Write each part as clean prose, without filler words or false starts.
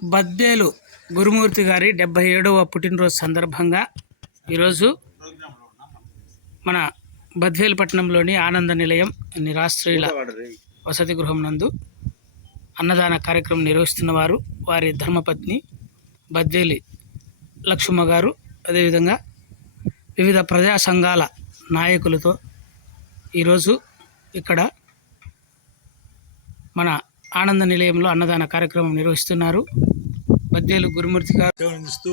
బద్వేలు గురుమూర్తి గారి 77వ పుట్టినరోజు సందర్భంగా ఈరోజు మన బద్వేలు పట్టణంలోని ఆనంద నిలయం నిరాశ్రయుల వసతి గృహం నందు అన్నదాన కార్యక్రమం నిర్వహిస్తున్న వారి ధర్మపత్ని బద్వేలి లక్ష్మమ్మ గారు, అదేవిధంగా వివిధ ప్రజా సంఘాల నాయకులతో ఈరోజు ఇక్కడ మన ఆనంద నిలయంలో అన్నదాన కార్యక్రమం నిర్వహిస్తున్నారు. బద్వేలు గురుమూర్తి గారు అందిస్తూ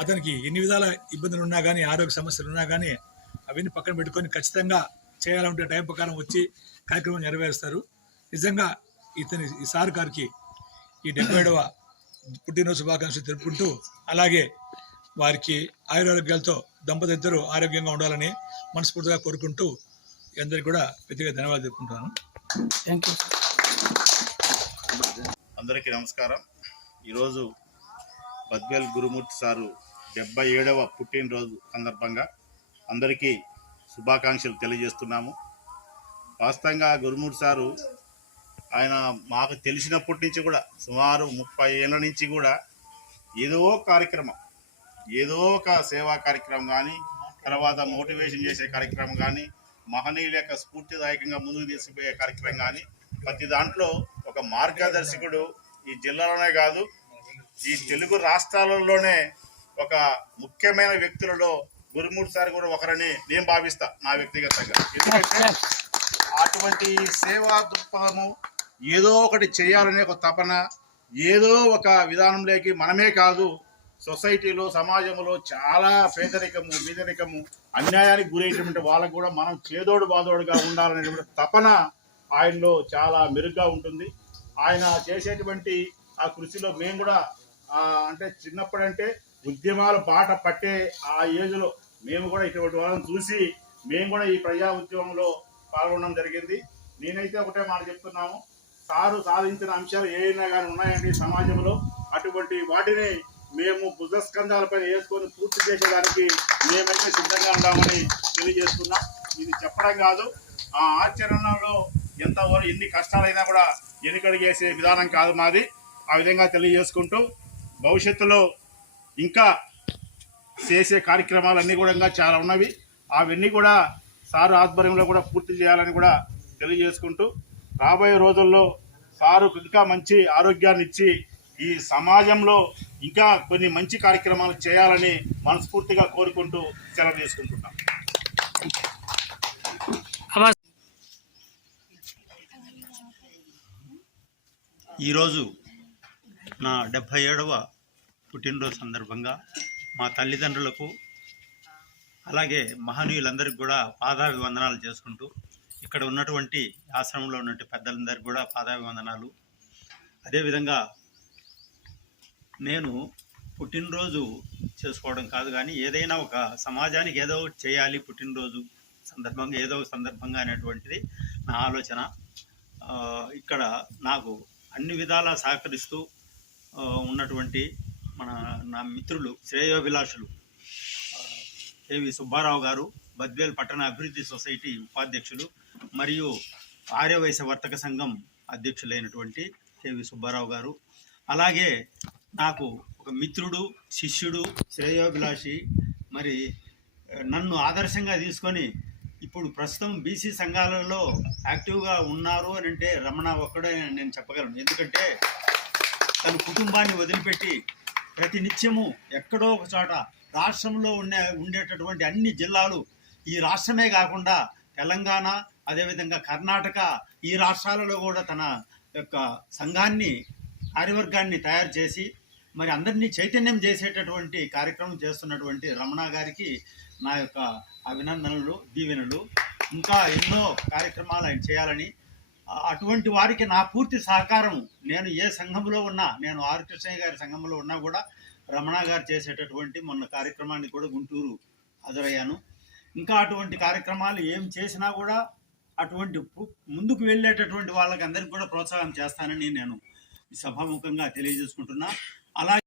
అతనికి ఎన్ని విధాల ఇబ్బందులు ఉన్నా కానీ, ఆరోగ్య సమస్యలు ఉన్నా కానీ అవన్నీ పక్కన పెట్టుకొని ఖచ్చితంగా చేయాలంటే టైం ప్రకారం వచ్చి కార్యక్రమం నెరవేరుస్తారు. నిజంగా ఈ సార్ గారికి ఈ 77వ పుట్టినరోజు శుభాకాంక్షలు తెలుపుకుంటూ, అలాగే వారికి ఆయురారోగ్యాలతో దంపతులు ఇద్దరు ఆరోగ్యంగా ఉండాలని మనస్ఫూర్తిగా కోరుకుంటూ అందరికీ కూడా ప్రత్యేక ధన్యవాదాలు చెప్పుకుంటున్నాను. Thank you. అందరికీ నమస్కారం. ఈరోజు బద్వేలు గురుమూర్తి సారు 77వ పుట్టినరోజు సందర్భంగా అందరికీ శుభాకాంక్షలు తెలియజేస్తున్నాము. వాస్తవంగా గురుమూర్తి సారు ఆయన మాకు తెలిసినప్పటి నుంచి కూడా సుమారు 30 ఏళ్ళ నుంచి కూడా ఏదో కార్యక్రమం, ఏదో ఒక సేవా కార్యక్రమం కానీ, తర్వాత మోటివేషన్ చేసే కార్యక్రమం కానీ, మహనీయుల యొక్క స్ఫూర్తిదాయకంగా ముందుకు తీసుకుపోయే కార్యక్రమం కానీ, ప్రతి దాంట్లో ఒక మార్గదర్శకుడు ఈ జిల్లాలోనే కాదు, ఈ తెలుగు రాష్ట్రాలలోనే ఒక ముఖ్యమైన వ్యక్తులలో గురుమూర్తి సార్ కూడా ఒకరని నేను భావిస్తా నా వ్యక్తిగతంగా. ఎందుకంటే అటువంటి సేవా దృక్పథము, ఏదో ఒకటి చేయాలనే ఒక తపన, ఏదో ఒక విధానంలోకి మనమే కాదు సొసైటీలో, సమాజంలో చాలా పేదరికము, బీదరికము, అన్యాయానికి గురైనటువంటి వాళ్ళకు కూడా మనం చేదోడు బాదోడుగా ఉండాలనేటువంటి తపన ఆయనలో చాలా మెరుగ్గా ఉంటుంది. ఆయన చేసేటువంటి ఆ కృషిలో మేము కూడా అంటే చిన్నప్పుడంటే ఉద్యమాల బాట పట్టే ఆ ఏజ్లో మేము కూడా ఇటువంటి వాళ్ళని చూసి మేము కూడా ఈ ప్రజా ఉద్యమంలో పాల్గొనడం జరిగింది. నేనైతే ఒకటే మాట చెప్తున్నాము, సారు సాధించిన అంశాలు ఏమైనా కానీ ఉన్నాయండి సమాజంలో, అటువంటి వాటిని మేము భుజస్కంధాలపైన వేసుకొని పూర్తి చేసేదానికి మేమైతే సిద్ధంగా ఉన్నామని తెలియజేస్తున్నాం. ఇది చెప్పడం కాదు, ఆ ఆచరణలో ఎన్ని కష్టాలైనా కూడా వెనుకడుగేసే విధానం కాదు మాది. ఆ విధంగా తెలియజేసుకుంటూ భవిష్యత్తులో ఇంకా చేసే కార్యక్రమాలన్నీ కూడా చాలా ఉన్నవి. అవన్నీ కూడా సారు ఆధ్వర్యంలో కూడా పూర్తి చేయాలని కూడా తెలియజేసుకుంటూ, రాబోయే రోజుల్లో సారు ఇంకా మంచి ఆరోగ్యాన్ని ఇచ్చి ఈ సమాజంలో ఇంకా కొన్ని మంచి కార్యక్రమాలు చేయాలని మనస్ఫూర్తిగా కోరుకుంటూ సెలవు తీసుకుంటున్నాం. ఈరోజు నా 77వ పుట్టినరోజు సందర్భంగా మా తల్లిదండ్రులకు, అలాగే మహనీయులందరికీ కూడా పాదాభివందనాలు చేసుకుంటూ, ఇక్కడ ఉన్నటువంటి ఆశ్రమంలో ఉన్నటువంటి పెద్దలందరికీ కూడా పాదాభివందనాలు. అదేవిధంగా నేను పుట్టినరోజు చేసుకోవడం కాదు కానీ ఏదైనా ఒక సమాజానికి ఏదో చేయాలి పుట్టినరోజు సందర్భంగా, ఏదో సందర్భంగా అనేటువంటిది నా ఆలోచన. ఇక్కడ నాకు అన్ని విధాలా సహకరిస్తూ ఉన్నటువంటి నా మిత్రులు, శ్రేయోభిలాషులు కేవి సుబ్బారావు గారు, బద్వేలు పట్టణ అభివృద్ధి సొసైటీ ఉపాధ్యక్షులు మరియు ఆర్యవైశ్య వర్తక సంఘం అధ్యక్షులైనటువంటి కేవి సుబ్బారావు గారు, అలాగే నాకు ఒక మిత్రుడు, శిష్యుడు, శ్రేయోభిలాషి, మరి నన్ను ఆదర్శంగా తీసుకొని ఇప్పుడు ప్రస్తుతం బీసీ సంఘాలలో యాక్టివ్గా ఉన్నారు అని అంటే రమణ ఒక్కడే నేను చెప్పగలను. ఎందుకంటే తన కుటుంబాన్ని వదిలిపెట్టి ప్రతి నిత్యము ఎక్కడో ఒక చోట రాష్ట్రంలో ఉండేటటువంటి అన్ని జిల్లాలు, ఈ రాష్ట్రమే కాకుండా తెలంగాణ, అదేవిధంగా కర్ణాటక, ఈ రాష్ట్రాలలో కూడా తన యొక్క సంఘాన్ని, కార్యవర్గాన్ని తయారు చేసి మరి అందరినీ చైతన్యం చేసేటటువంటి కార్యక్రమం చేస్తున్నటువంటి రమణ గారికి నా యొక్క అభినందనలు, దీవెనలు. ఇంకా ఎన్నో కార్యక్రమాలు ఆయన చేయాలని, అటువంటి వారికి నా పూర్తి సహకారం. నేను ఏ సంఘంలో ఉన్నా, నేను ఆర్ కృష్ణయ్య గారి సంఘంలో ఉన్నా కూడా రమణ గారు చేసేటటువంటి మొన్న కార్యక్రమాన్ని కూడా గుంటూరు హాజరయ్యాను. ఇంకా అటువంటి కార్యక్రమాలు ఏం చేసినా కూడా అటువంటి ముందుకు వెళ్ళేటటువంటి వాళ్ళకి అందరికీ కూడా ప్రోత్సాహం చేస్తానని నేను సభాముఖంగా తెలియజేసుకుంటున్నా. అలాగే